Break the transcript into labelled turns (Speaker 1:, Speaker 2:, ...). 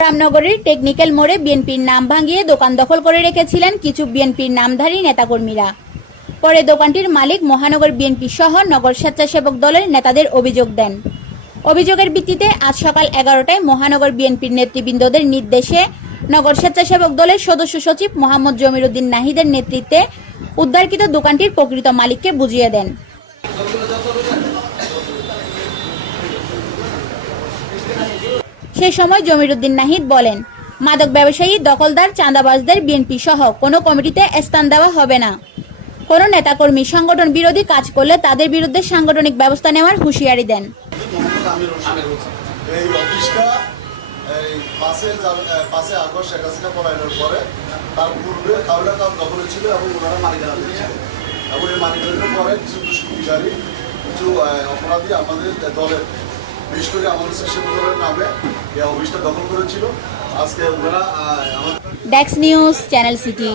Speaker 1: রামনগরের technical মোড়ে বিএনপির নাম ভাঙিয়ে দোকান দখল করে রেখেছিলেন কিছু বিএনপির নামধারী নেতাকর্মীরা। পরে দোকানটির মালিক মহানগর বিএনপি সহ নগর স্বেচ্ছাসেবক দলের নেতাদের অভিযোগ দেন। অভিযোগের ভিত্তিতে আজ সকাল এগারোটায় মহানগর বিএনপির নেতৃবৃন্দদের নির্দেশে নগর স্বেচ্ছাসেবক দলের সদস্য সচিব মোহাম্মদ জমিরুদ্দিন নাহিদের নেতৃত্বে উদ্ধারকৃত দোকানটির প্রকৃত মালিককে বুঝিয়ে দেন। সেই সময় জমিরুদ্দিন নাহিদ বলেন, মাদক ব্যবসায়ী, দখলদার, চাঁদাবাজদের বিএনপি সহ কোনো কমিটিতে স্থান দেওয়া হবে না। কোনো নেতাকর্মী সংগঠন বিরোধী কাজ করলে তাদের বিরুদ্ধে সাংগঠনিক ব্যবস্থা নেওয়ার হুঁশিয়ারি দেন।
Speaker 2: কিছু অপরাধী আমাদের দলের, বিশেষ করে আমাদের দলের নামে দখল করেছিল। আজকে
Speaker 1: নিউজ চ্যানেল সিটি